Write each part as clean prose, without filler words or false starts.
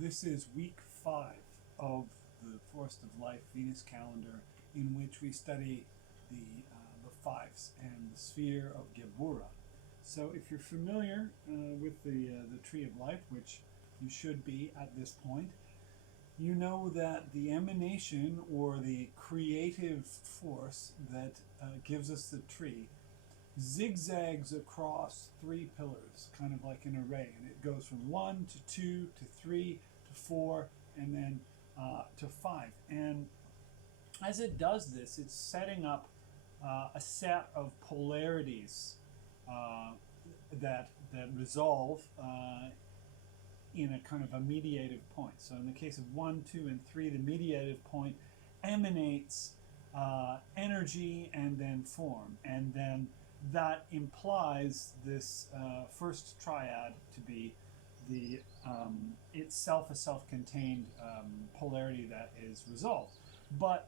This is week 5 of the Forest of Life Venus calendar, in which we study the fives and the sphere of Geburah. So, if you're familiar with the Tree of Life, which you should be at this point, you know that the emanation or the creative force that gives us the tree zigzags across 3 pillars, kind of like an array, and it goes from 1 to 2 to 3 to 4 and then to 5. And as it does this, it's setting up a set of polarities that resolve in a kind of a mediative point. So in the case of 1, 2, and 3, the mediative point emanates energy and then form, and then that implies this first triad to be the itself a self-contained polarity that is resolved. But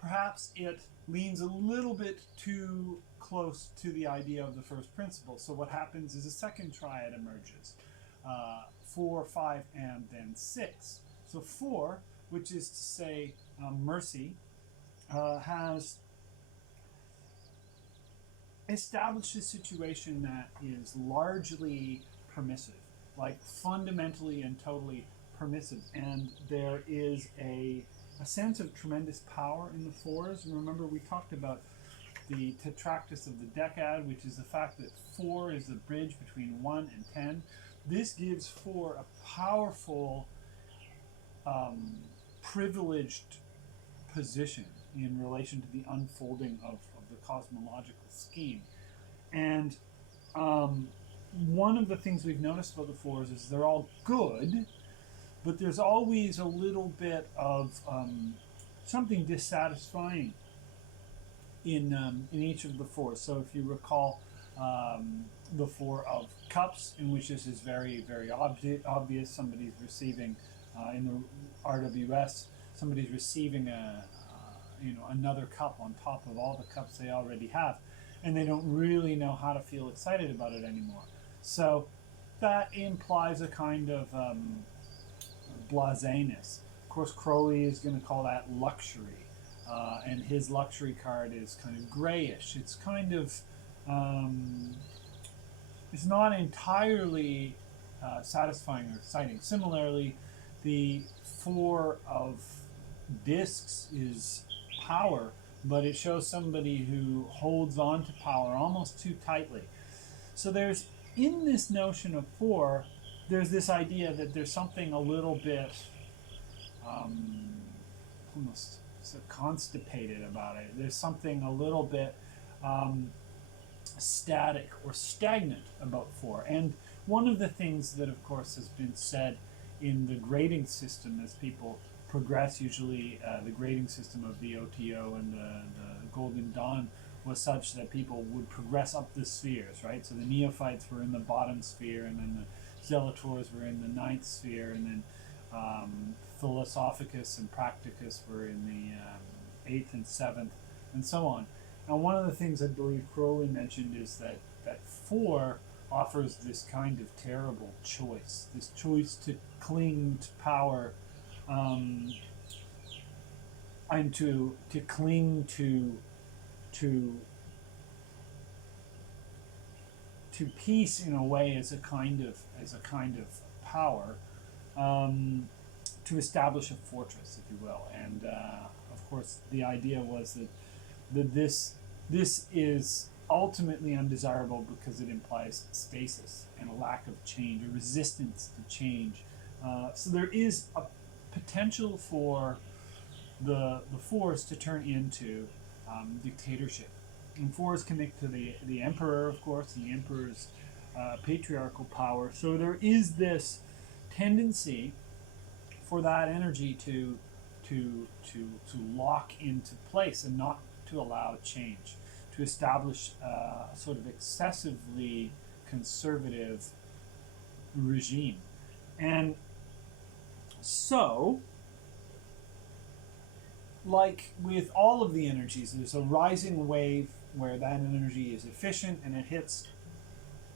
perhaps it leans a little bit too close to the idea of the first principle. So what happens is a second triad emerges, 4, 5, and then 6. So 4, which is to say mercy, has established a situation that is largely permissive, like fundamentally and totally permissive. And there is a sense of tremendous power in the 4s. And remember, we talked about the tetractys of the decad, which is the fact that 4 is the bridge between 1 and 10. This gives 4 a powerful, privileged position in relation to the unfolding of the cosmological scheme. And one of the things we've noticed about the 4s is they're all good, but there's always a little bit of something dissatisfying in each of the 4s. So if you recall the 4 of Cups, in which this is very, very obvious, somebody's receiving in the RWS, somebody's receiving another cup on top of all the cups they already have, and they don't really know how to feel excited about it anymore. So that implies a kind of blaseness. Of course, Crowley is going to call that luxury, and his luxury card is kind of grayish. It's kind of it's not entirely satisfying or exciting. Similarly, the 4 of discs is power, but it shows somebody who holds on to power almost too tightly. So there's, in this notion of 4, there's this idea that there's something a little bit almost constipated about it. There's something a little bit static or stagnant about 4. And one of the things that, of course, has been said in the grading system as people progress, usually the grading system of the OTO and the Golden Dawn was such that people would progress up the spheres, right? So the neophytes were in the bottom sphere, and then the zealotors were in the 9th sphere, and then Philosophicus and Practicus were in the 8th and 7th, and so on. And one of the things I believe Crowley mentioned is that 4 offers this kind of terrible choice, this choice to cling to power, and to cling to peace in a way as a kind of power, to establish a fortress, if you will. And of course, the idea was that this is ultimately undesirable because it implies stasis and a lack of change, a resistance to change. So there is a potential for the 4s to turn into dictatorship. And 4s connect to the emperor, of course, the emperor's patriarchal power. So there is this tendency for that energy to lock into place and not to allow change, to establish a sort of excessively conservative regime. And so, like with all of the energies, there's a rising wave where that energy is efficient and it hits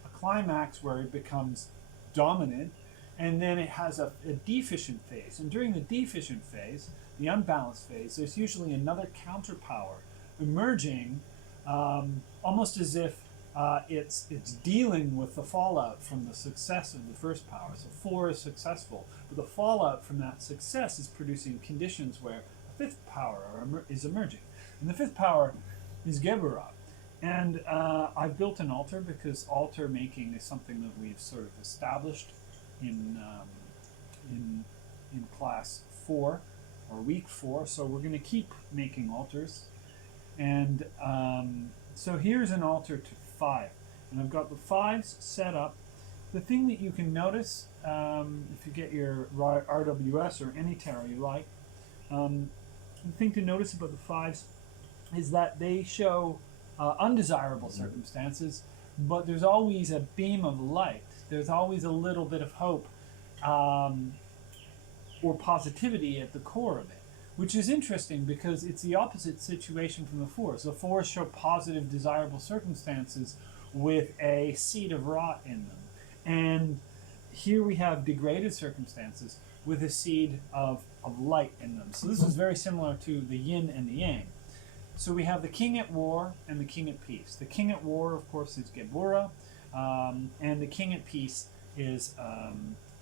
a climax where it becomes dominant, and then it has a deficient phase. And during the deficient phase, the unbalanced phase, there's usually another counterpower emerging, almost as if it's dealing with the fallout from the success of the first power. So 4 is successful, but the fallout from that success is producing conditions where a 5th power is emerging. And the 5th power is Geburah. And I've built an altar because altar making is something that we've sort of established in class 4 or week 4. So we're going to keep making altars. And so here's an altar to 5. And I've got the 5s set up. The thing that you can notice, if you get your RWS or any tarot you like, the thing to notice about the 5s is that they show undesirable circumstances, but there's always a beam of light. There's always a little bit of hope or positivity at the core of it, which is interesting because it's the opposite situation from the 4s. The 4s show positive, desirable circumstances with a seed of rot in them. And here we have degraded circumstances with a seed of light in them. So this is very similar to the yin and the yang. So we have the king at war and the king at peace. The king at war, of course, is Geburah, and the king at peace is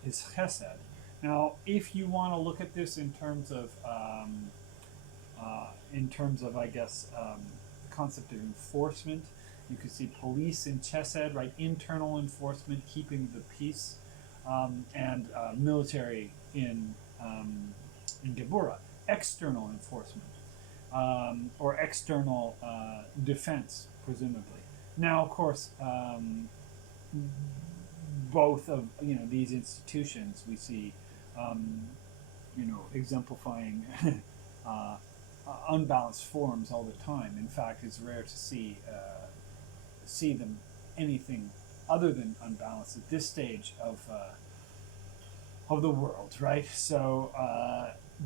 chesed. Now, if you want to look at this in terms of, I guess, the concept of enforcement, you could see police in chesed, right? Internal enforcement, keeping the peace, and military in Geburah. External enforcement. Or external defense, presumably. Now, of course, both of these institutions we see, exemplifying unbalanced forms all the time. In fact, it's rare to see them anything other than unbalanced at this stage of the world, right? So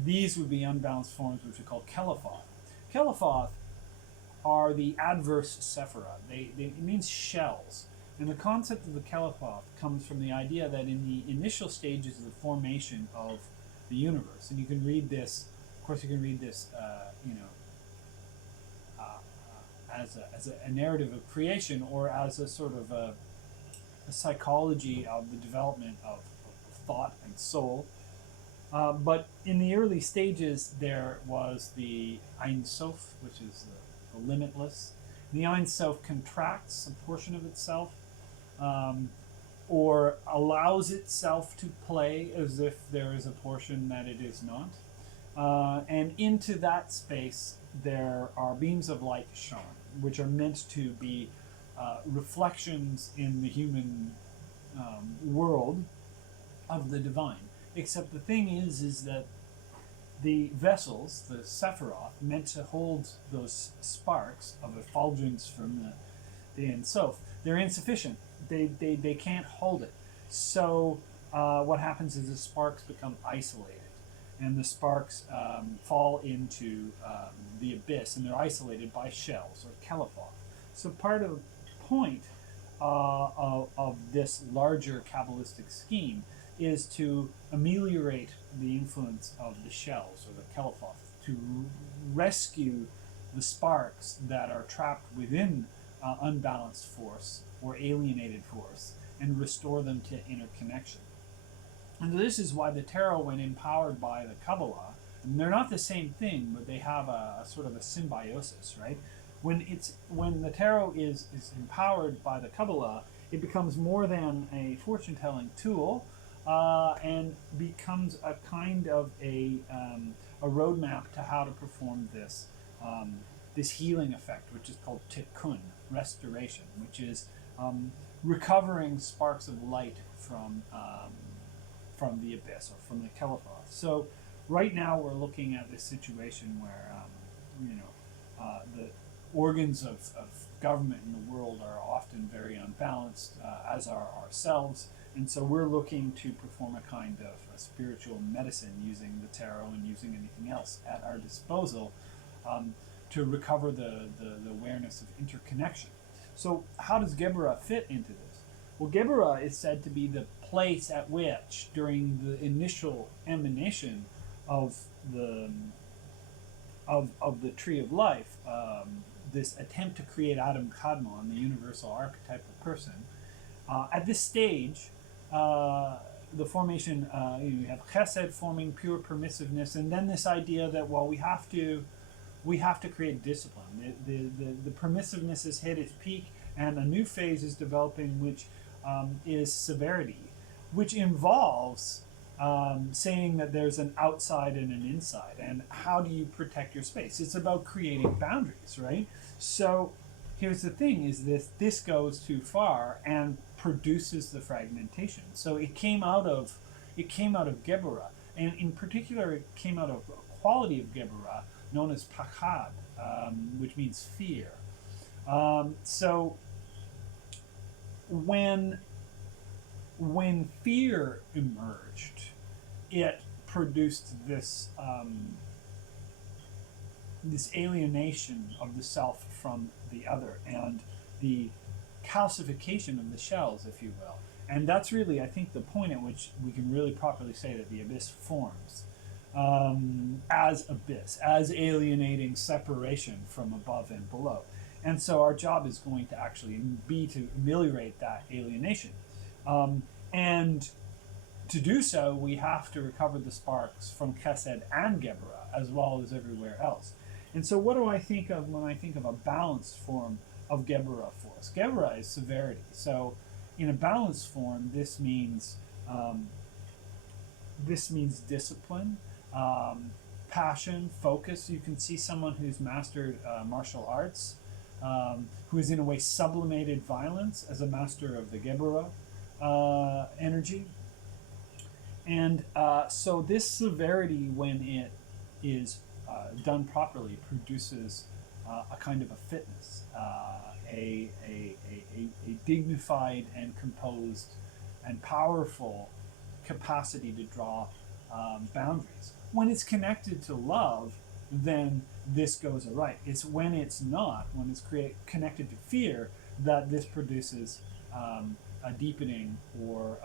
these would be unbalanced forms, which are called Keliphoth. Keliphoth are the adverse sephira. It means shells. And the concept of the Keliphoth comes from the idea that in the initial stages of the formation of the universe, and you can read this, of course you can read this, as a narrative of creation, or as a sort of a psychology of the development of thought and soul. But in the early stages, there was the Ein Sof, which is the limitless. The Ein Sof contracts a portion of itself, or allows itself to play as if there is a portion that it is not. And into that space, there are beams of light shown, which are meant to be reflections in the human world of the divine. Except the thing is that the vessels, the Sephiroth, meant to hold those sparks of effulgence from the Ein Sof, they're insufficient. They can't hold it. So what happens is the sparks become isolated, and the sparks fall into the abyss, and they're isolated by shells or Keliphoth. So part of the point of this larger Kabbalistic scheme is to ameliorate the influence of the shells or the Keliphoth, to rescue the sparks that are trapped within unbalanced force or alienated force and restore them to interconnection. And this is why the tarot, when empowered by the Kabbalah, and they're not the same thing, but they have a sort of a symbiosis, right? When the tarot is empowered by the Kabbalah, it becomes more than a fortune-telling tool, and becomes a kind of a roadmap to how to perform this healing effect, which is called tikkun, restoration, which is recovering sparks of light from the abyss or from the Keliphoth. So right now we're looking at this situation where the organs of government in the world are often very unbalanced, as are ourselves. And so we're looking to perform a kind of a spiritual medicine using the tarot and using anything else at our disposal to recover the awareness of interconnection. So how does Geburah fit into this? Well, Geburah is said to be the place at which, during the initial emanation of the tree of life, this attempt to create Adam Kadmon, the universal archetypal person, at this stage, the formation, you have chesed forming pure permissiveness, and then this idea that, well, we have to create discipline. The permissiveness has hit its peak, and a new phase is developing, which is severity, which involves saying that there's an outside and an inside, and how do you protect your space? It's about creating boundaries, right? So here's the thing: is this goes too far and produces the fragmentation. So it came out of Geburah, and in particular, it came out of a quality of Geburah known as pachad, which means fear. So when fear emerged, it produced this this alienation of the self from the other, and the calcification of the shells, if you will. And that's really, I think, the point at which we can really properly say that the abyss forms as abyss, as alienating separation from above and below. And so our job is going to actually be to ameliorate that alienation. And to do so, we have to recover the sparks from Chesed and Geburah, as well as everywhere else. And so what do I think of when I think of a balanced form of Geburah force? Geburah is severity. So in a balanced form, this means discipline, passion, focus. You can see someone who's mastered martial arts, who is in a way sublimated violence as a master of the Geburah energy. And so this severity, when it is done properly, produces a kind of a fitness, a dignified and composed and powerful capacity to draw boundaries. When it's connected to love, then this goes awry. It's when it's not, when it's connected to fear, that this produces a deepening or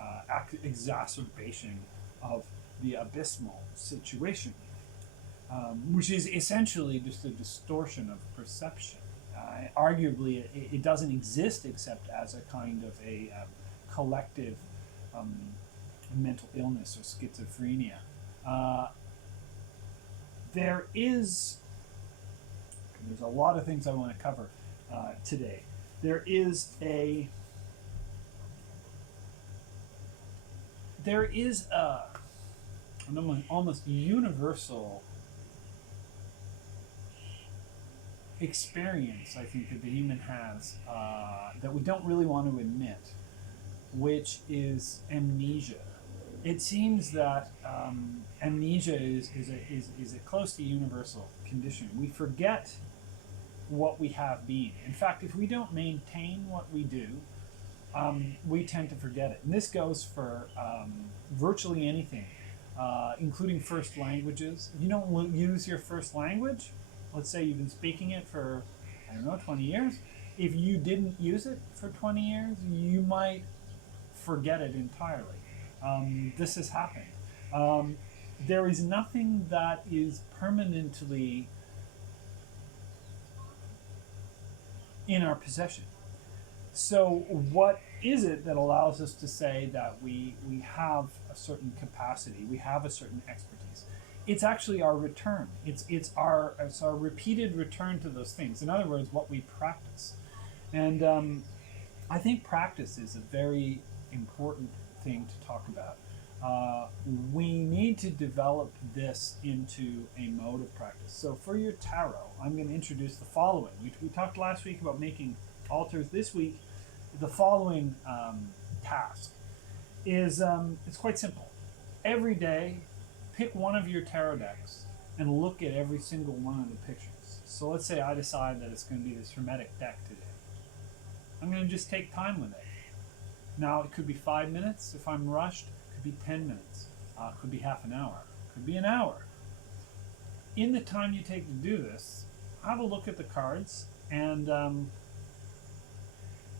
exacerbation of the abysmal situation, which is essentially just a distortion of perception. Arguably, it doesn't exist except as a kind of a collective mental illness or schizophrenia. There's a lot of things I want to cover today. There is an almost universal experience, I think, that the human has that we don't really want to admit, which is amnesia. It seems that amnesia is a close to universal condition. We forget what we have been. In fact, if we don't maintain what we do, we tend to forget it. And this goes for virtually anything, including first languages. If you don't use your first language, let's say you've been speaking it for, 20 years. If you didn't use it for 20 years, you might forget it entirely. This has happened. There is nothing that is permanently in our possession. So what is it that allows us to say that we have a certain capacity, we have a certain expertise? It's actually our return. It's our repeated return to those things. In other words, what we practice. And I think practice is a very important thing to talk about. We need to develop this into a mode of practice. So for your tarot, I'm going to introduce the following. We talked last week about making altars. This week, the following task is it's quite simple. Every day, pick one of your tarot decks and look at every single one of the pictures. So let's say I decide that it's going to be this Hermetic deck today. I'm going to just take time with it. Now, it could be 5 minutes if I'm rushed. It could be 10 minutes. It could be half an hour. It could be an hour. In the time you take to do this, have a look at the cards and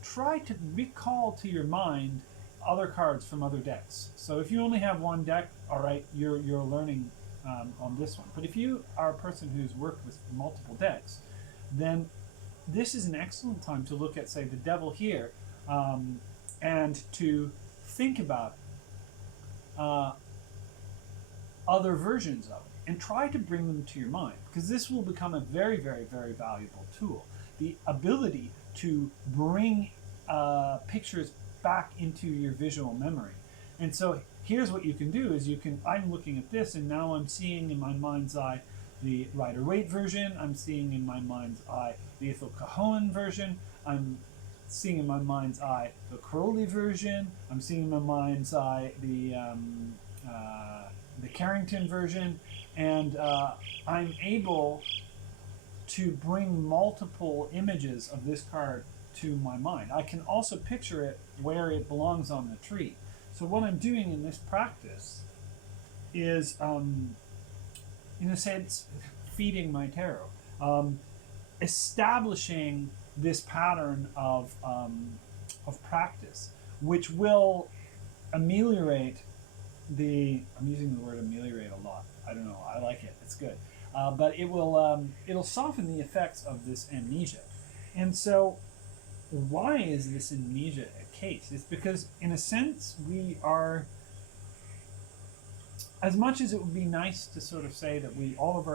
try to recall to your mind other cards from other decks. So if you only have one deck, all right, you're learning on this one. But if you are a person who's worked with multiple decks, then this is an excellent time to look at, say, the devil here, and to think about other versions of it and try to bring them to your mind, because this will become a very, very, very valuable tool. The ability to bring pictures back into your visual memory. And so here's what you can do is I'm looking at this, and now I'm seeing in my mind's eye the Rider-Waite version. I'm seeing in my mind's eye the Ithel Cahoan version. I'm seeing in my mind's eye the Crowley version. I'm seeing in my mind's eye the Carrington version, and I'm able to bring multiple images of this card to my mind. I can also picture it where it belongs on the tree. So what I'm doing in this practice is, in a sense, feeding my tarot, establishing this pattern of practice, which will ameliorate I'm using the word ameliorate a lot. I don't know. I like it. It's good. But it will it'll soften the effects of this amnesia. And so why is this amnesia a case? It's because, in a sense, we are, as much as it would be nice to sort of say that all of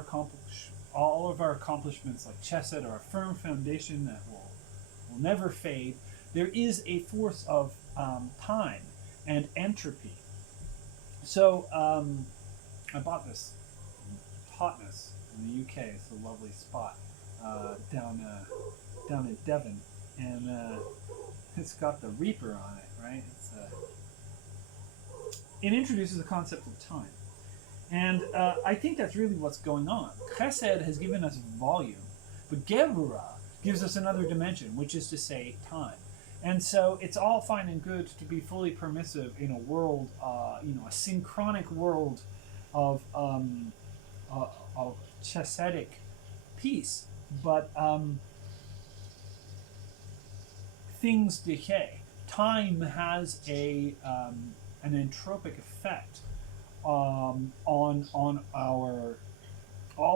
our accomplishments like chesed are a firm foundation that will never fade, there is a force of time and entropy. So I bought this Hotness in the UK. It's a lovely spot down in Devon, and it's got the Reaper on it, right? It introduces the concept of time, and I think that's really what's going on. Chesed has given us volume, but Geburah gives us another dimension, which is to say time. And so it's all fine and good to be fully permissive in a world, a synchronic world of chesedic peace, but things decay. Time has an entropic effect on all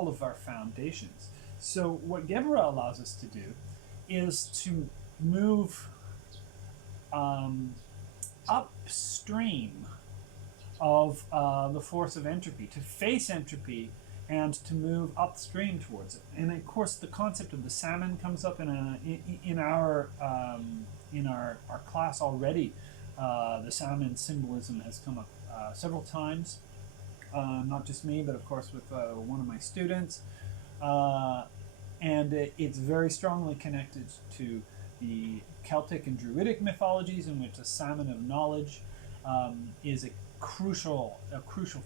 of our foundations. So what Geburah allows us to do is to move upstream of the force of entropy, to face entropy and to move upstream towards it. And of course, the concept of the salmon comes up in our class already. The salmon symbolism has come up several times, not just me, but of course with one of my students. And it's very strongly connected to the Celtic and Druidic mythologies, in which the salmon of knowledge is a crucial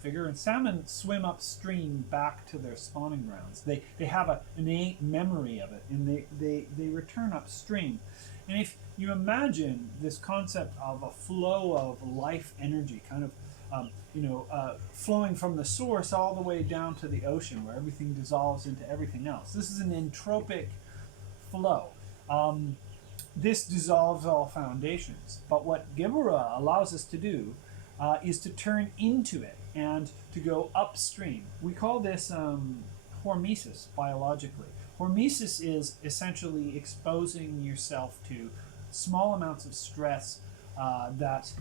figure. And salmon swim upstream back to their spawning grounds. They have an innate memory of it, and they return upstream. And if you imagine this concept of a flow of life energy, kind of flowing from the source all the way down to the ocean, where everything dissolves into everything else. This is an entropic flow. This dissolves all foundations. But what Geburah allows us to do is to turn into it and to go upstream. We call this hormesis biologically. Hormesis is essentially exposing yourself to small amounts of stress that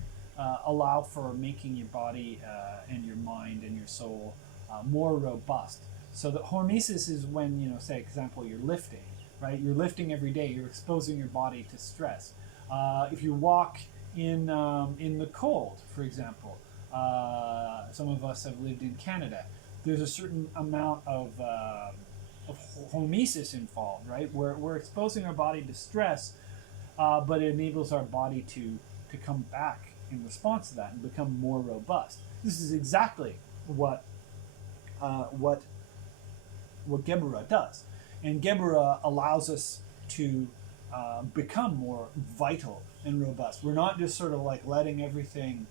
allow for making your body and your mind and your soul more robust. So the hormesis is when, say, example, you're lifting, right? You're lifting every day. You're exposing your body to stress. If you walk in the cold, for example, some of us have lived in Canada. There's a certain amount of hormesis involved, right? We're exposing our body to stress, but it enables our body to come back in response to that and become more robust. This is exactly what Geburah does, and Geburah allows us to become more vital and robust. We're not just sort of like letting everything,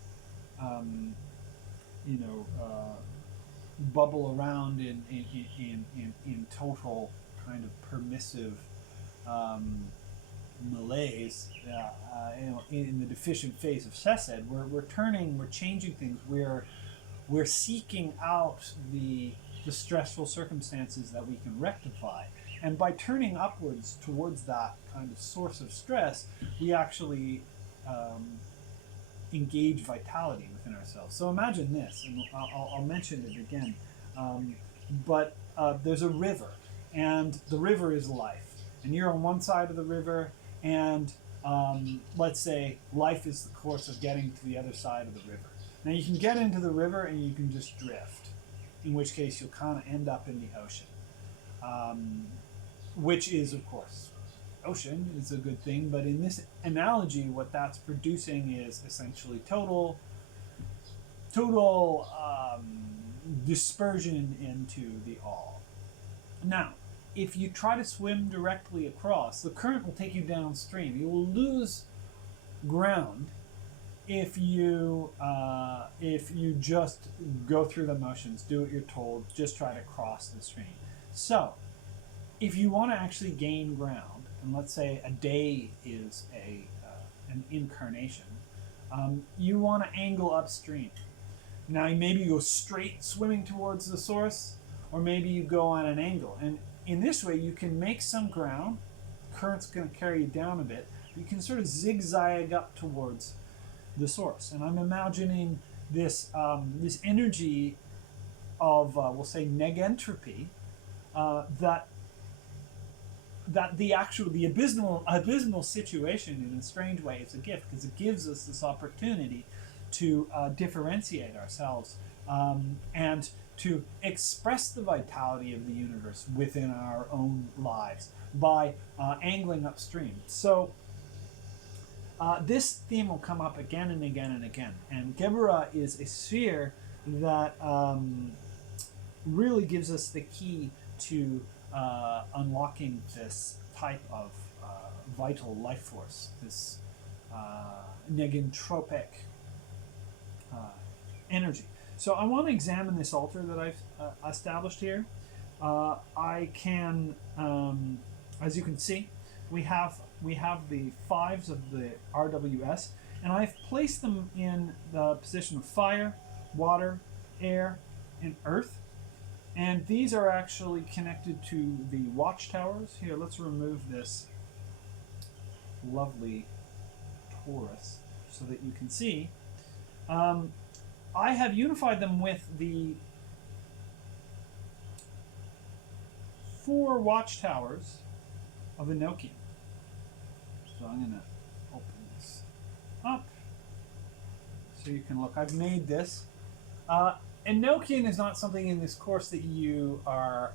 bubble around in total kind of permissive malaise, in the deficient phase of Sesed, we're changing things. We're seeking out the stressful circumstances that we can rectify. And by turning upwards towards that kind of source of stress, we actually engage vitality within ourselves. So imagine this, and I'll mention it again. But there's a river, and the river is life. And you're on one side of the river, and let's say life is the course of getting to the other side of the river. Now you can get into the river and you can just drift, in which case you'll kind of end up in the ocean, which is, of course, ocean is a good thing, but in this analogy, what that's producing is essentially total dispersion into the all. Now, if you try to swim directly across, the current will take you downstream. You will lose ground if you just go through the motions, do what you're told, just try to cross the stream. So, if you want to actually gain ground, and let's say a day is an incarnation, you want to angle upstream. Now, maybe you go straight swimming towards the source, or maybe you go on an angle. And in this way, you can make some ground. Current's going to carry you down a bit. You can sort of zigzag up towards the source. And I'm imagining this energy of, we'll say, negentropy, that the abysmal situation, in a strange way, is a gift, because it gives us this opportunity to differentiate ourselves and to express the vitality of the universe within our own lives by angling upstream. So this theme will come up again and again and again. And Geburah is a sphere that really gives us the key to unlocking this type of vital life force, this negentropic energy. So I want to examine this altar that I've established here. I can, as you can see, we have the fives of the RWS, and I've placed them in the position of fire, water, air, and earth. And these are actually connected to the watchtowers. Here, let's remove this lovely torus so that you can see. I have unified them with the 4 watchtowers of Enochian. So I'm going to open this up so you can look. I've made this. Enochian is not something in this course that you are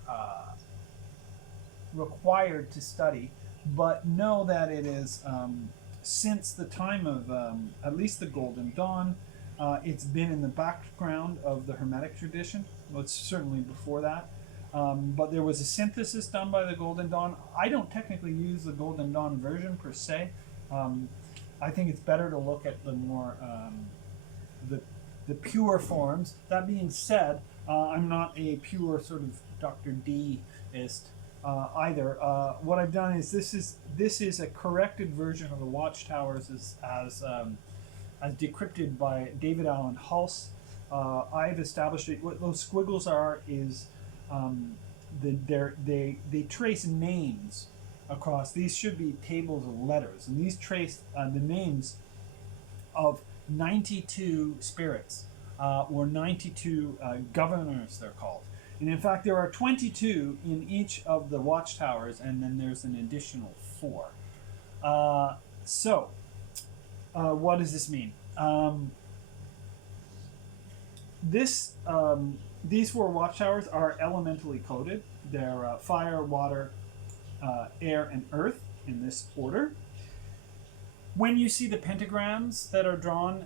required to study, but know that it is since the time of at least the Golden Dawn. It's been in the background of the Hermetic tradition. Well, it's certainly before that. But there was a synthesis done by the Golden Dawn. I don't technically use the Golden Dawn version per se. I think it's better to look at the more the pure forms. That being said, I'm not a pure sort of Dr. D-ist either. What I've done is this is a corrected version of the Watchtowers as decrypted by David Allen Hulse. I've established it. What those squiggles are is they trace names across. These should be tables of letters, and these trace the names of 92 spirits, or 92 governors, they're called. And in fact, there are 22 in each of the watchtowers, and then there's an additional 4. What does this mean? These 4 watchtowers are elementally coded. They're fire, water, air, and earth in this order. When you see the pentagrams that are drawn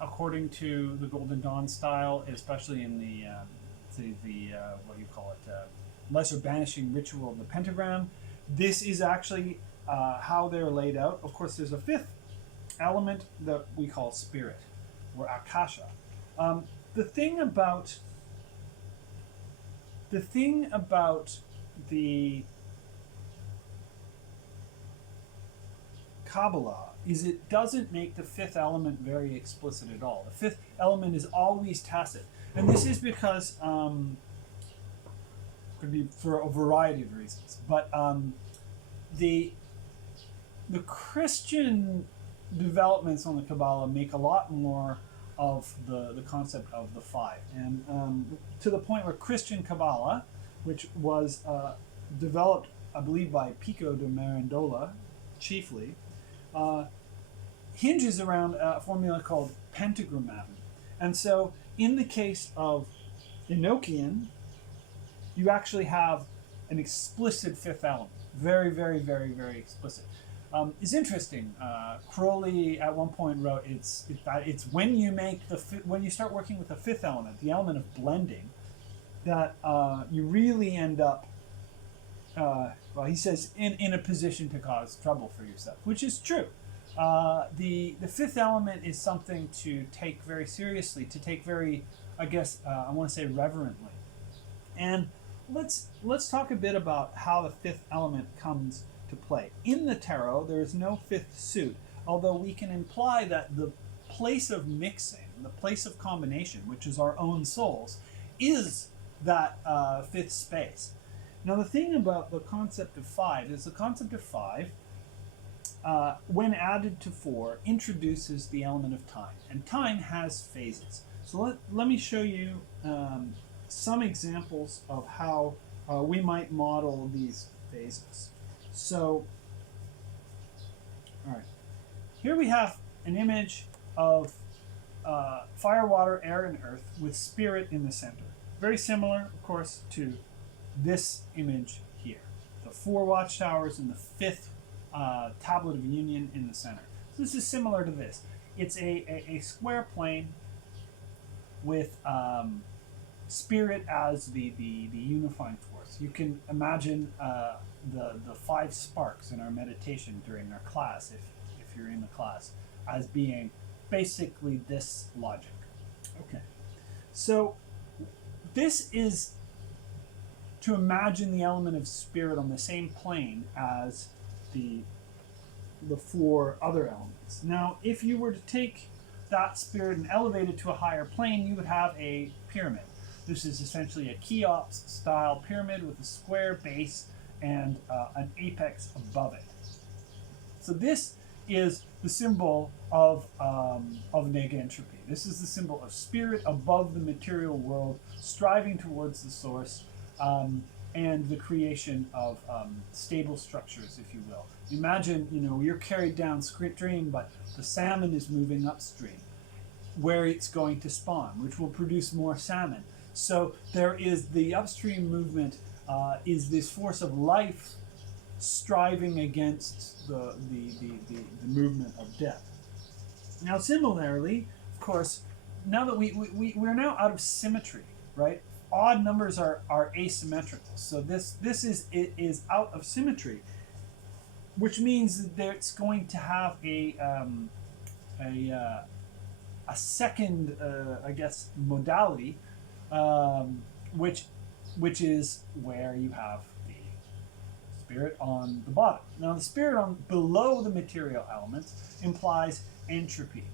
according to the Golden Dawn style, especially in the what do you call it, lesser banishing ritual of the pentagram, this is actually how they're laid out. Of course, there's a 5th element that we call spirit, or akasha. The thing about Kabbalah is it doesn't make the fifth element very explicit at all. The fifth element is always tacit. And this is because, could be for a variety of reasons, but the Christian developments on the Kabbalah make a lot more of the concept of the five. And to the point where Christian Kabbalah, which was developed, I believe, by Pico de Mirandola, chiefly, hinges around a formula called pentagrammaton. And so in the case of Enochian, you actually have an explicit fifth element. Very, very, very, very explicit. It's interesting. Crowley at one point wrote, it's when you make when you start working with the fifth element, the element of blending, that you really end up, well, he says, in a position to cause trouble for yourself, which is true. The fifth element is something to take very seriously, to take very, I guess, I want to say reverently. And let's talk a bit about how the fifth element comes to play. In the tarot, there is no fifth suit, although we can imply that the place of mixing, the place of combination, which is our own souls, is that fifth space. Now, the thing about the concept of five is the concept of five, when added to four, introduces the element of time. And time has phases. So let me show you some examples of how we might model these phases. So, all right, here we have an image of fire, water, air, and earth with spirit in the center. Very similar, of course, to this image here. The four watchtowers and the fifth tablet of union in the center. So this is similar to this. It's a square plane with spirit as the unifying force. You can imagine the five sparks in our meditation during our class, if you're in the class, as being basically this logic. Okay, so this is to imagine the element of spirit on the same plane as the four other elements. Now, if you were to take that spirit and elevate it to a higher plane, you would have a pyramid. This is essentially a Cheops style pyramid with a square base and an apex above it. So this is the symbol of negentropy. This is the symbol of spirit above the material world, striving towards the source, and the creation of stable structures, if you will. Imagine, you're carried downstream, but the salmon is moving upstream, where it's going to spawn, which will produce more salmon. So there is the upstream movement, is this force of life striving against the movement of death. Now, similarly, of course, now that we're now out of symmetry, right? Odd numbers are asymmetrical. So this is out of symmetry, which means that it's going to have a second, I guess, modality, which is where you have the spirit on the bottom. Now, the spirit on below the material elements implies entropy,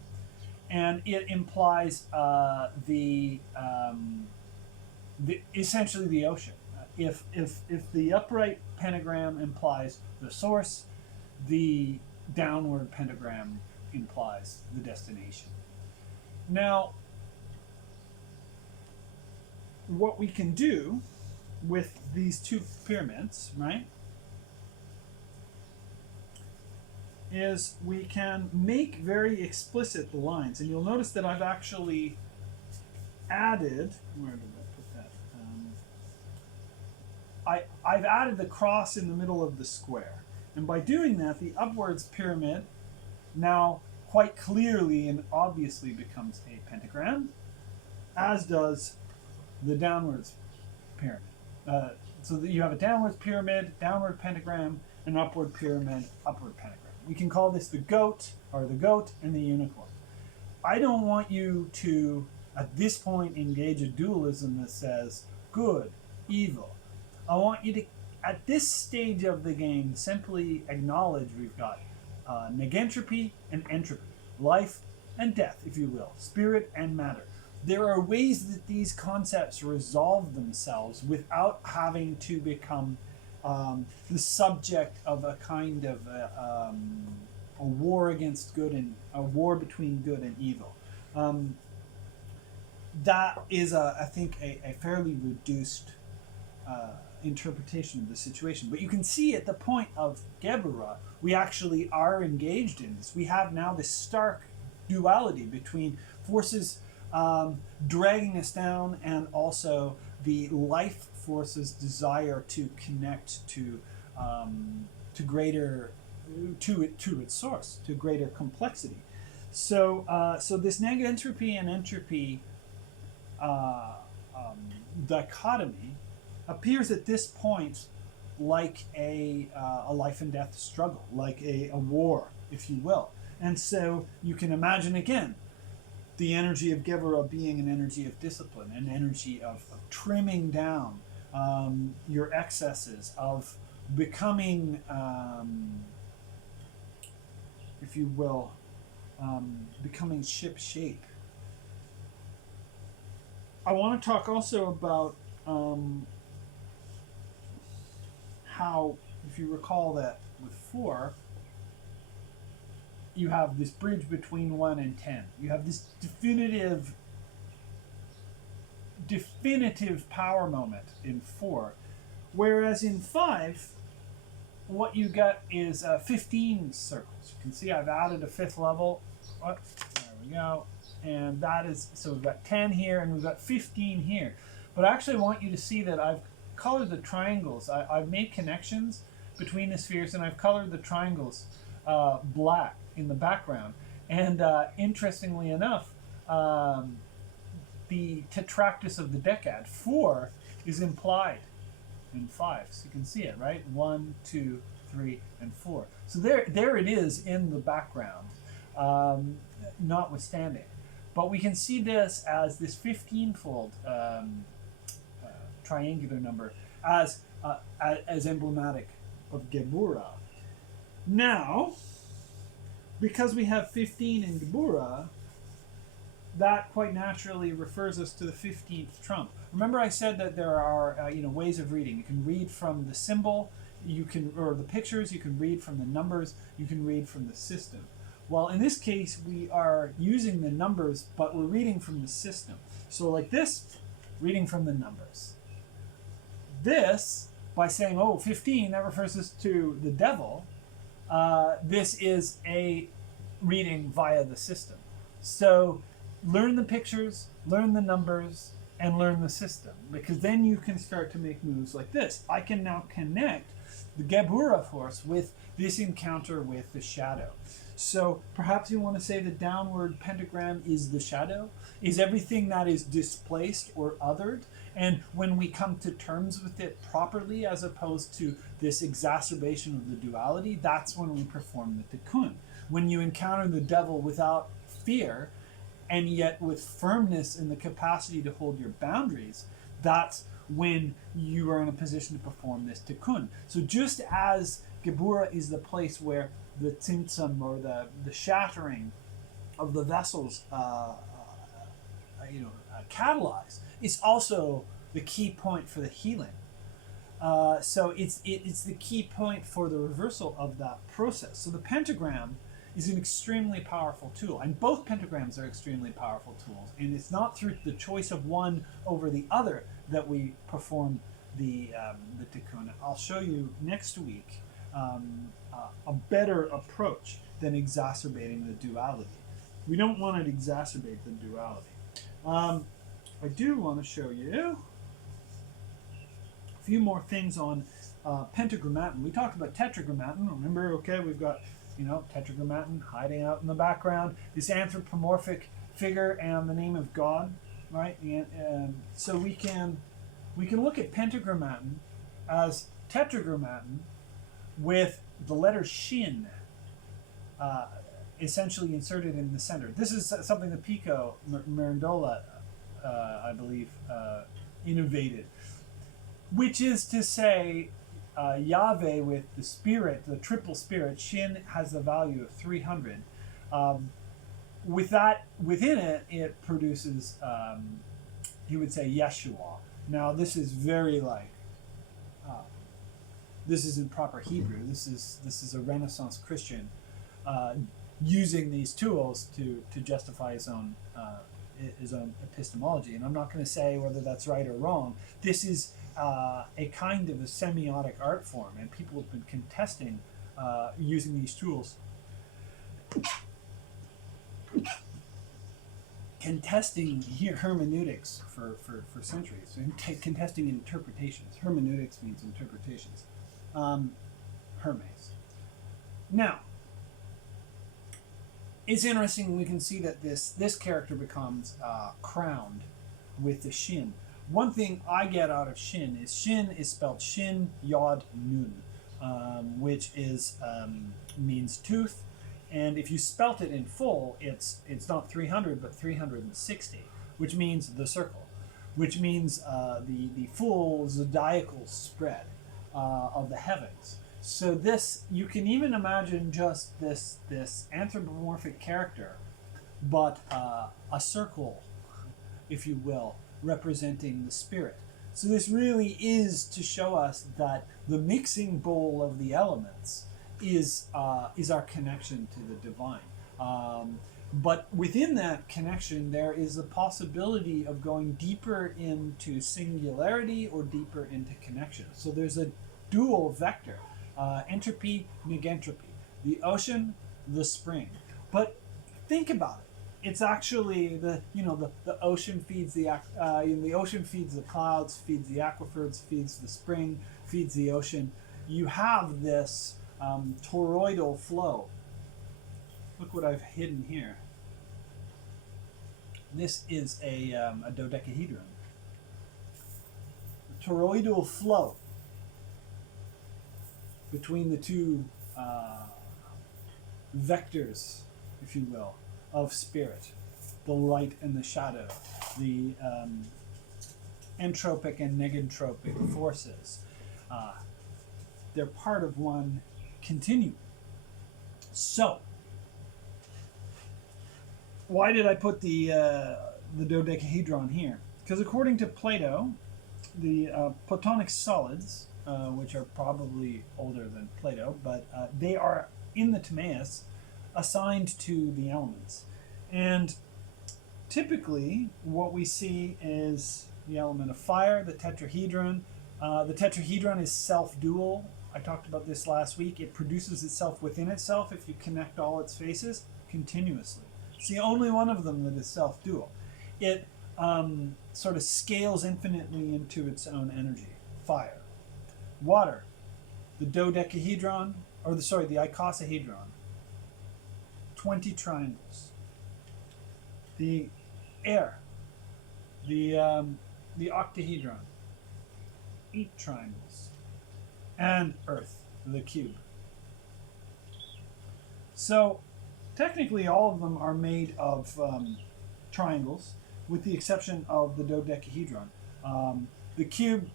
and it implies essentially the ocean. If the upright pentagram implies the source, the downward pentagram implies the destination. Now, what we can do with these two pyramids, right, is we can make very explicit the lines. And you'll notice that I've actually added, where did I put that? I've added the cross in the middle of the square. And by doing that, the upwards pyramid now quite clearly and obviously becomes a pentagram, as does the downwards pyramid. So that you have a downwards pyramid, downward pentagram, an upward pyramid, upward pentagram. We can call this the goat, or the goat and the unicorn. I don't want you to, at this point, engage a dualism that says good, evil. I want you to, at this stage of the game, simply acknowledge we've got negentropy and entropy, life and death, if you will, spirit and matter. There are ways that these concepts resolve themselves without having to become the subject of a kind of a war against good and a war between good and evil. That is, I think, a fairly reduced interpretation of the situation. But you can see at the point of Geburah, we actually are engaged in this. We have now this stark duality between forces dragging us down and also the life force's desire to connect to greater to its source, to greater complexity. So this negentropy and entropy dichotomy appears at this point like a life and death struggle, like a war, if you will. And so you can imagine again the energy of Geburah being an energy of discipline, an energy of trimming down your excesses, of becoming, if you will, becoming ship shape. I want to talk also about how, if you recall that with 4, you have this bridge between 1 and 10. You have this definitive power moment in 4, whereas in 5, what you get is 15 circles. You can see I've added a 5th level. Oh, there we go. And that is, so we've got 10 here and we've got 15 here. But I actually want you to see that I've colored the triangles. I've made connections between the spheres, and I've colored the triangles black in the background. And interestingly enough, the tetractys of the decad, 4, is implied in 5. So you can see it, right? 1, 2, 3, and 4. So there it is in the background, notwithstanding. But we can see this as this 15-fold triangular number as emblematic of Geburah. Now, because we have 15 in Geburah, that quite naturally refers us to the 15th trump. Remember I said that there are ways of reading. You can read from the symbol, or the pictures, you can read from the numbers, you can read from the system. Well, in this case, we are using the numbers, but we're reading from the system. So like this, reading from the numbers. This, by saying, 15, that refers us to the devil. This is a reading via the system. So learn the pictures, learn the numbers, and learn the system, because then you can start to make moves like this. I can now connect the Geburah force with this encounter with the shadow. So perhaps you want to say the downward pentagram is the shadow, is everything that is displaced or othered. And when we come to terms with it properly, as opposed to this exacerbation of the duality, that's when we perform the tikkun. When you encounter the devil without fear, and yet with firmness and the capacity to hold your boundaries, that's when you are in a position to perform this tikkun. So just as Geburah is the place where the tzimtzum, or the shattering of the vessels catalyze, it's also the key point for the healing. So it's the key point for the reversal of that process. So the pentagram is an extremely powerful tool, and both pentagrams are extremely powerful tools. And it's not through the choice of one over the other that we perform the tikkun. I'll show you next week a better approach than exacerbating the duality. We don't want to exacerbate the duality. I do want to show you a few more things on pentagrammaton. We talked about tetragrammaton. Remember, okay, we've got tetragrammaton hiding out in the background, this anthropomorphic figure and the name of God, right? And so we can look at pentagrammaton as tetragrammaton with the letter shin essentially inserted in the center. This is something that Pico Mirandola, I believe, innovated, which is to say, Yahweh with the spirit, the triple spirit, Shin has the value of 300. With that within it, it produces, he would say, Yeshua. Now this is very like, this isn't proper Hebrew. This is a Renaissance Christian using these tools to justify his own epistemology. And I'm not going to say whether that's right or wrong. This is a kind of a semiotic art form, and people have been contesting using these tools. Contesting hermeneutics for centuries, contesting interpretations. Hermeneutics means interpretations. Hermes. Now, it's interesting. We can see that this character becomes crowned with the shin. One thing I get out of shin is spelled shin yod nun, which is means tooth. And if you spelt it in full, it's not 300 but 360, which means the circle, which means the full zodiacal spread of the heavens. So this, you can even imagine just this anthropomorphic character, but a circle, if you will, representing the spirit. So this really is to show us that the mixing bowl of the elements is our connection to the divine. But within that connection, there is a possibility of going deeper into singularity or deeper into connection. So there's a dual vector, entropy, negentropy, the ocean, the spring. But think about it. It's actually the ocean feeds the ocean feeds the clouds, feeds the aquifers, feeds the spring, feeds the ocean. You have this toroidal flow. Look what I've hidden here. This is a dodecahedron. The toroidal flow between the two vectors, if you will, of spirit, the light and the shadow, the entropic and negentropic forces. They're part of one continuum. So, why did I put the dodecahedron here? Because according to Plato, the Platonic solids, which are probably older than Plato, but they are in the Timaeus assigned to the elements. And typically what we see is the element of fire, the tetrahedron. The tetrahedron is self-dual. I talked about this last week. It produces itself within itself if you connect all its faces continuously. It's the only one of them that is self-dual. It sort of scales infinitely into its own energy. Fire. Water. The dodecahedron, the icosahedron. 20 triangles. The air. The octahedron. 8 triangles. And Earth, the cube. So, technically all of them are made of triangles, with the exception of the dodecahedron. The cube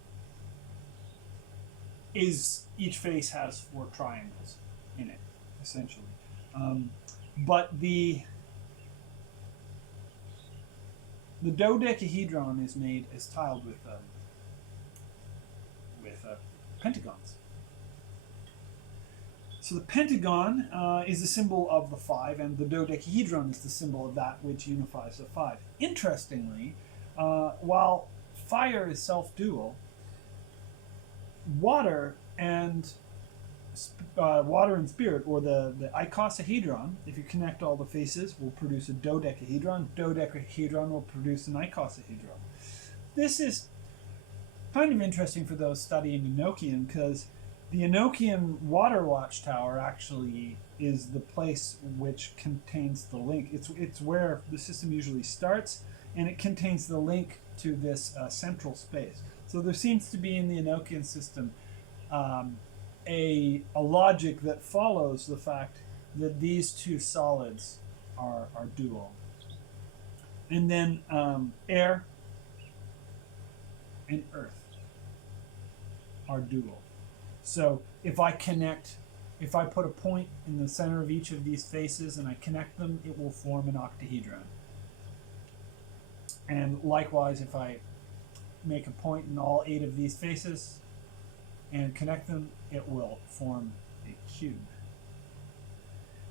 each face has 4 triangles in it, essentially. But the dodecahedron is tiled with pentagons. So the pentagon is the symbol of the 5, and the dodecahedron is the symbol of that which unifies the 5. Interestingly, while fire is self-dual, water and spirit, or the icosahedron, if you connect all the faces, will produce a dodecahedron. Dodecahedron will produce an icosahedron. This is kind of interesting for those studying Enochian, because the Enochian water watchtower actually is the place which contains the link. It's where the system usually starts, and it contains the link to this central space. So there seems to be in the Enochian system a logic that follows the fact that these two solids are dual. And then air and earth are dual. So if I put a point in the center of each of these faces and I connect them, it will form an octahedron. And likewise, if I make a point in all 8 of these faces and connect them, it will form a cube.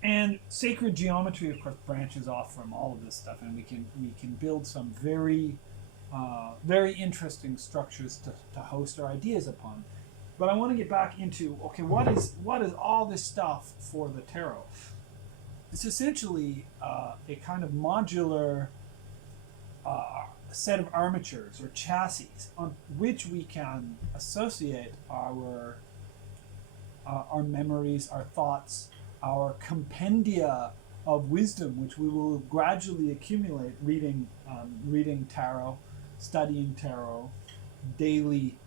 And sacred geometry, of course, branches off from all of this stuff, and we can build some very interesting structures to host our ideas upon. But I want to get back into, okay, what is all this stuff for the tarot? It's essentially a kind of modular set of armatures or chassis on which we can associate our memories, our thoughts, our compendia of wisdom, which we will gradually accumulate reading tarot, studying tarot, daily,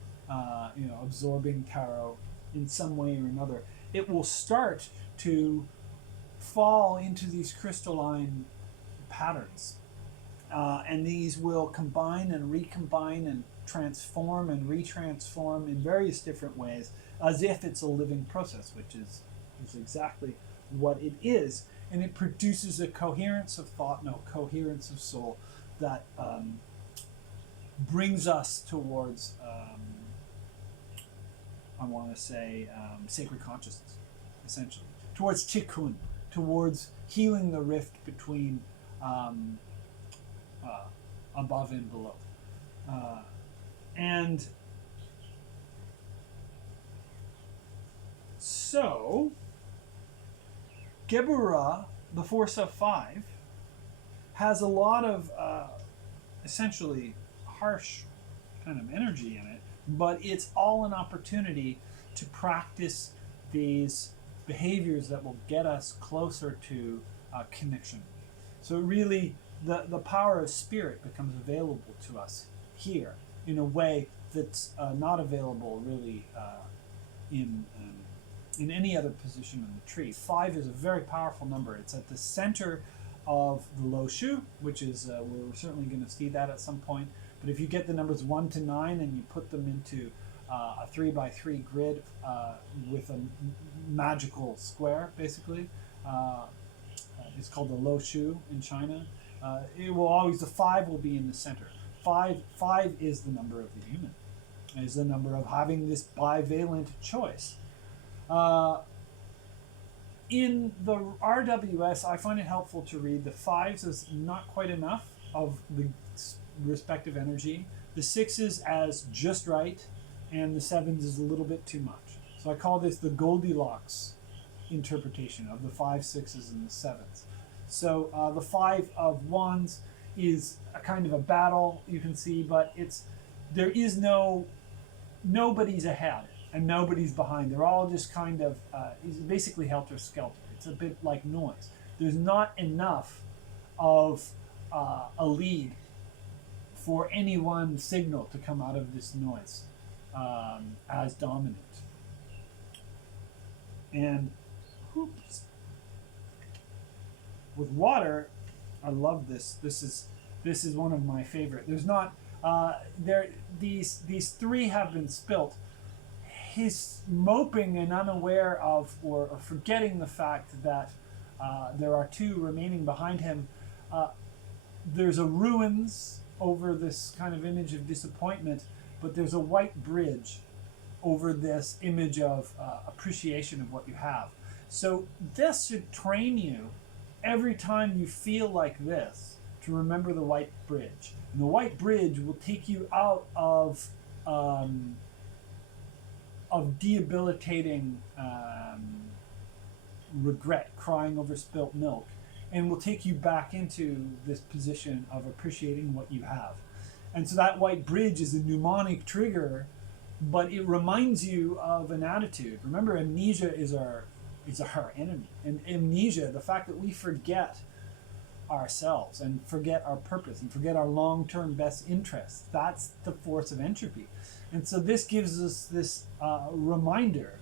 absorbing tarot in some way or another. It will start to fall into these crystalline patterns. And these will combine and recombine and transform and retransform in various different ways, as if it's a living process, which is exactly what it is. And it produces a coherence of thought, no, coherence of soul that brings us towards, sacred consciousness, essentially. Towards tikkun, towards healing the rift between above and below. And so, Geburah, the force of 5, has a lot of essentially harsh kind of energy in it, but it's all an opportunity to practice these behaviors that will get us closer to connection. So really, the power of spirit becomes available to us here in a way that's not available really in any other position in the tree. 5 is a very powerful number. It's at the center of the lo shu, which is, we're certainly going to see that at some point. But if you get the numbers 1 to 9 and you put them into a 3x3 grid with a magical square, basically, it's called the lo shu in China. It will always, the 5 will be in the center. 5 is the number of the human. It is the number of having this bivalent choice. In the RWS, I find it helpful to read the 5s as not quite enough of the respective energy, the 6s as just right, and the 7s is a little bit too much. So I call this the Goldilocks interpretation of the 5, 6s, and the 7s. So the 5 of wands is a kind of a battle, you can see, but there is nobody's ahead and nobody's behind. They're all just kind of basically helter-skelter. It's a bit like noise. There's not enough of a lead for any one signal to come out of this noise as dominant. And with water, I love this. This is one of my favorite. There's not these 3 have been spilt. He's moping and unaware of or forgetting the fact that there are 2 remaining behind him. There's a ruins over this kind of image of disappointment, but there's a white bridge over this image of appreciation of what you have. So this should train you every time you feel like this to remember the white bridge. And the white bridge will take you out of debilitating regret, crying over spilt milk, and will take you back into this position of appreciating what you have. And so that white bridge is a mnemonic trigger, but it reminds you of an attitude. Remember, amnesia is our enemy. And amnesia, the fact that we forget ourselves and forget our purpose and forget our long-term best interests, that's the force of entropy. And so this gives us this reminder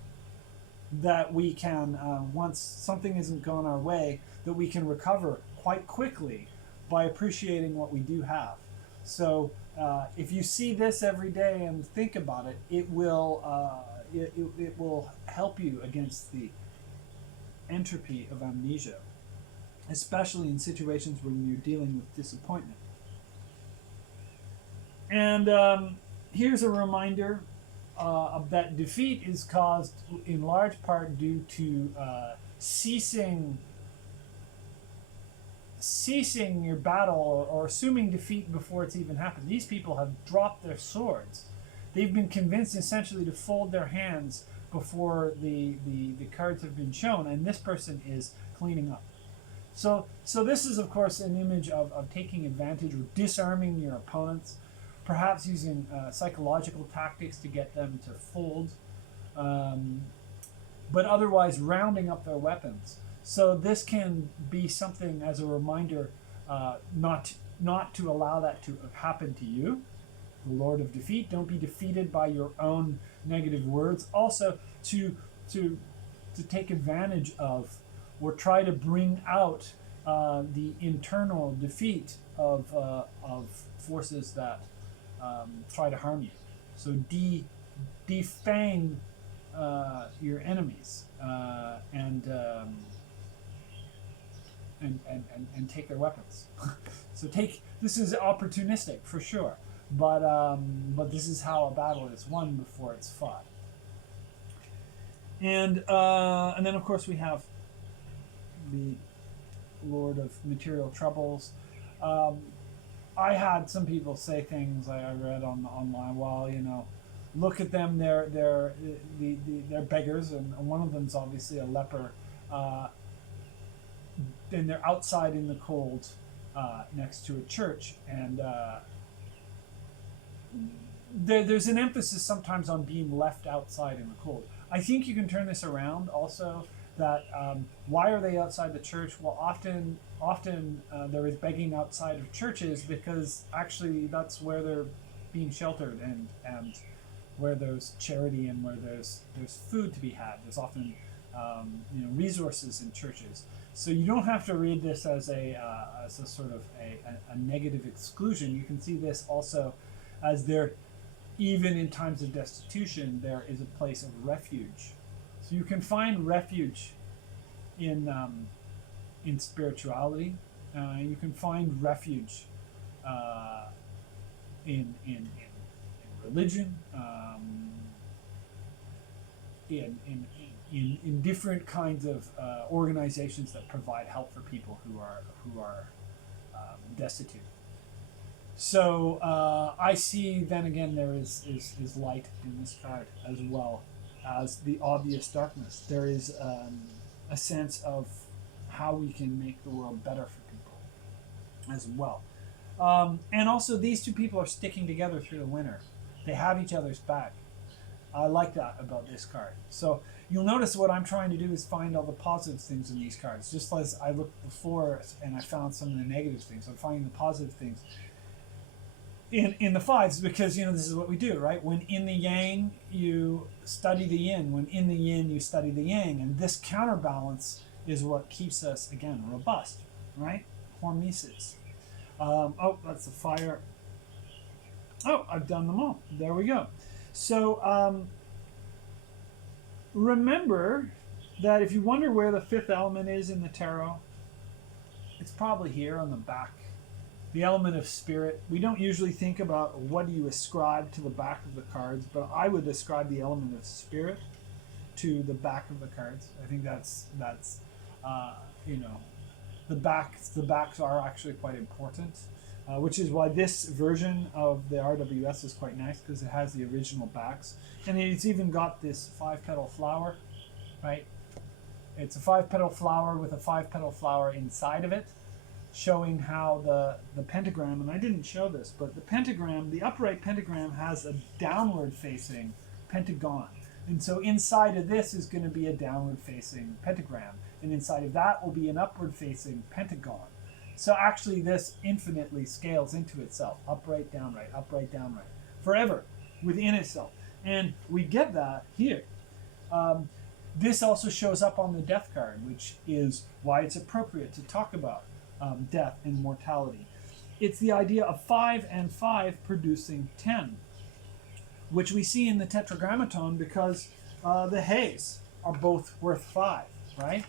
that we can, once something isn't gone our way, that we can recover quite quickly by appreciating what we do have. So if you see this every day and think about it, it will it will help you against the entropy of amnesia, especially in situations when you're dealing with disappointment. And here's a reminder that defeat is caused in large part due to ceasing your battle or assuming defeat before it's even happened. These people have dropped their swords. They've been convinced essentially to fold their hands before the cards have been shown, and this person is cleaning up. So this is, of course, an image of taking advantage or disarming your opponents, perhaps using psychological tactics to get them to fold, but otherwise rounding up their weapons. So this can be something as a reminder not to allow that to happen to you. The Lord of Defeat, don't be defeated by your own negative words. Also to take advantage of or try to bring out the internal defeat of forces that try to harm you. So defang your enemies and take their weapons. So this is opportunistic for sure, but this is how a battle is won before it's fought. And then of course we have the Lord of Material Troubles. I had some people say things I read online. Well, look at them. They're beggars, and one of them's obviously a leper. And they're outside in the cold next to a church, and there's an emphasis sometimes on being left outside in the cold. I think you can turn this around also, that why are they outside the church? Well, often there is begging outside of churches because actually that's where they're being sheltered and where there's charity and where there's food to be had. There's often resources in churches. So you don't have to read this as a sort of a negative exclusion. You can see this also as there, even in times of destitution, there is a place of refuge. So you can find refuge in spirituality. You can find refuge in religion. In different kinds of organizations that provide help for people who are destitute. So I see then again there is light in this card as well as the obvious darkness. There is a sense of how we can make the world better for people as well. And also these two people are sticking together through the winter. They have each other's back. I like that about this card. So you'll notice what I'm trying to do is find all the positive things in these cards. Just as I looked before and I found some of the negative things, I'm finding the positive things in the fives, because this is what we do, right? When in the yang, you study the yin. When in the yin, you study the yang. And this counterbalance is what keeps us, again, robust, right? Hormesis. Oh, that's a fire. Oh, I've done them all. There we go. So remember that if you wonder where the fifth element is in the tarot, it's probably here on the back. The element of spirit. We don't usually think about what do you ascribe to the back of the cards, but I would ascribe the element of spirit to the back of the cards. I think that's the backs are actually quite important, which is why this version of the RWS is quite nice, because it has the original backs, and it's even got this 5-petal flower, right? It's a 5-petal flower with a 5-petal flower inside of it, showing how the pentagram, and I didn't show this, but the pentagram, the upright pentagram, has a downward facing pentagon. And so inside of this is going to be a downward facing pentagram. And inside of that will be an upward facing pentagon. So actually this infinitely scales into itself. Upright, downright, forever within itself. And we get that here. This also shows up on the death card, which is why it's appropriate to talk about death and mortality. It's the idea of 5 and 5 producing 10. which we see in the tetragrammaton because the heys are both worth 5, right?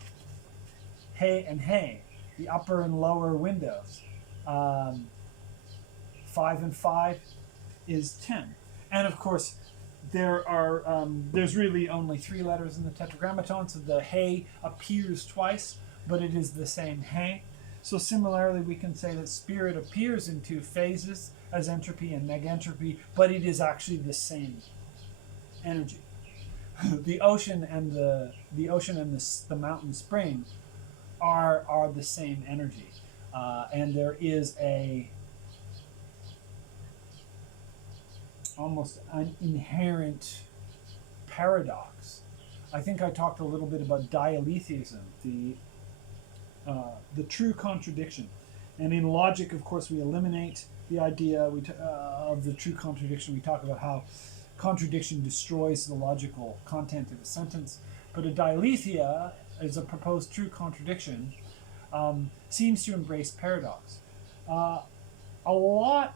Hey and hey, the upper and lower windows. 5 and 5 is 10. And of course, there's really only 3 letters in the tetragrammaton, so the hey appears twice, but it is the same hey. So similarly, we can say that spirit appears in 2 phases as entropy and negentropy, but it is actually the same energy. The ocean and the mountain spring are the same energy, and there is almost an inherent paradox. I think I talked a little bit about dialetheism, the true contradiction. And in logic, of course, we eliminate the idea of the true contradiction. We talk about how contradiction destroys the logical content of a sentence. But a dialetheia, as a proposed true contradiction, seems to embrace paradox. A lot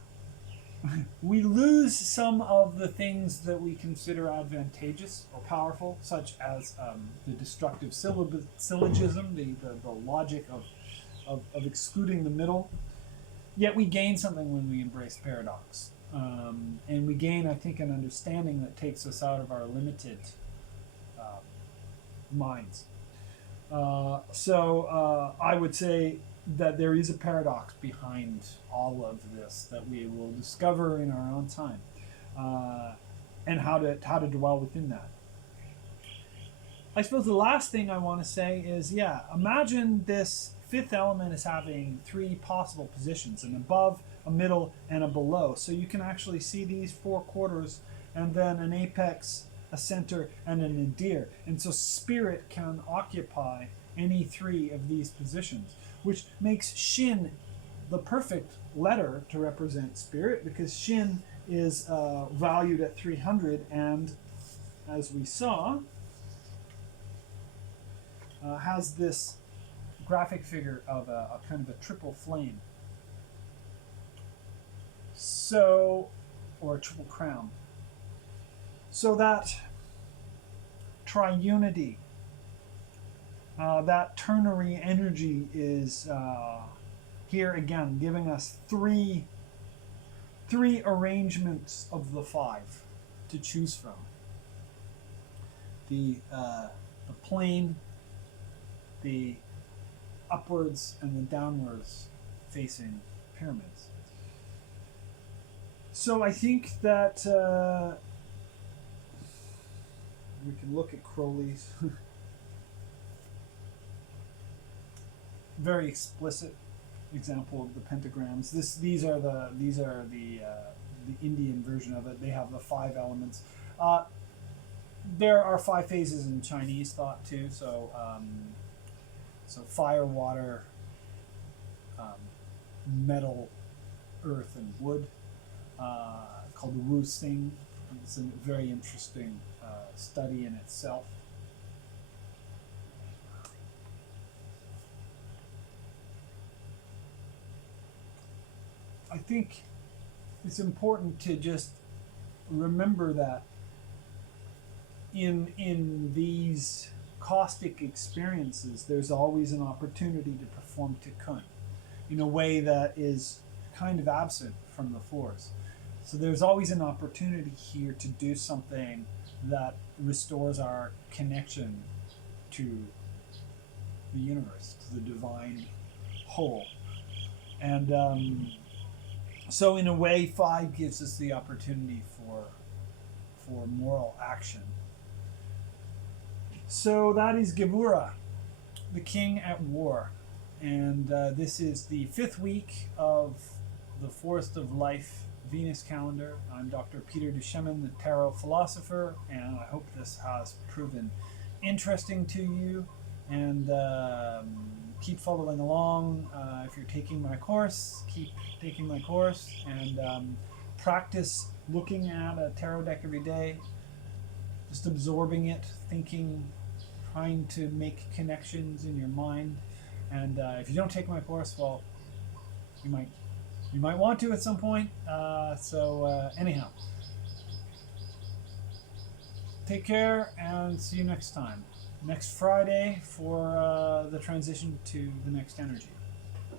we lose some of the things that we consider advantageous or powerful, such as the destructive syllogism, the logic of excluding the middle. Yet we gain something when we embrace paradox. And we gain, I think, an understanding that takes us out of our limited minds. So I would say that there is a paradox behind all of this that we will discover in our own time, and how to dwell within that. I suppose the last thing I want to say is, imagine this 5th element as having 3 possible positions: an above, a middle, and a below. So you can actually see these 4 quarters, and then an apex, a center, and a nadir. And so spirit can occupy any 3 of these positions, which makes Shin the perfect letter to represent spirit, because Shin is valued at 300, and as we saw, has this graphic figure of a kind of a triple flame. So, or a triple crown. So that triunity, that ternary energy is here again, giving us three arrangements of the 5 to choose from. The plane, the upwards, and the downwards facing pyramids. So I think that we can look at Crowley's very explicit example of the pentagrams. These are the Indian version of it. They have the 5 elements. There are 5 phases in Chinese thought too. So fire, water, metal, earth, and wood, called the Wu Xing. It's a very interesting study in itself. I think it's important to just remember that in these caustic experiences, there's always an opportunity to perform tikkun in a way that is kind of absent from the 4s. So there's always an opportunity here to do something that restores our connection to the universe, to the divine whole. And so in a way, 5 gives us the opportunity for moral action. So that is Geburah, the king at war. And this is the 5th week of the Forest of Life Venus calendar. I'm Dr. Peter Duchemin, the tarot philosopher, and I hope this has proven interesting to you. And keep following along. If you're taking my course, keep taking my course, and practice looking at a tarot deck every day, just absorbing it, thinking, trying to make connections in your mind. And if you don't take my course, well, you might want to at some point. Anyhow, take care and see you next time. Next Friday for the transition to the next energy.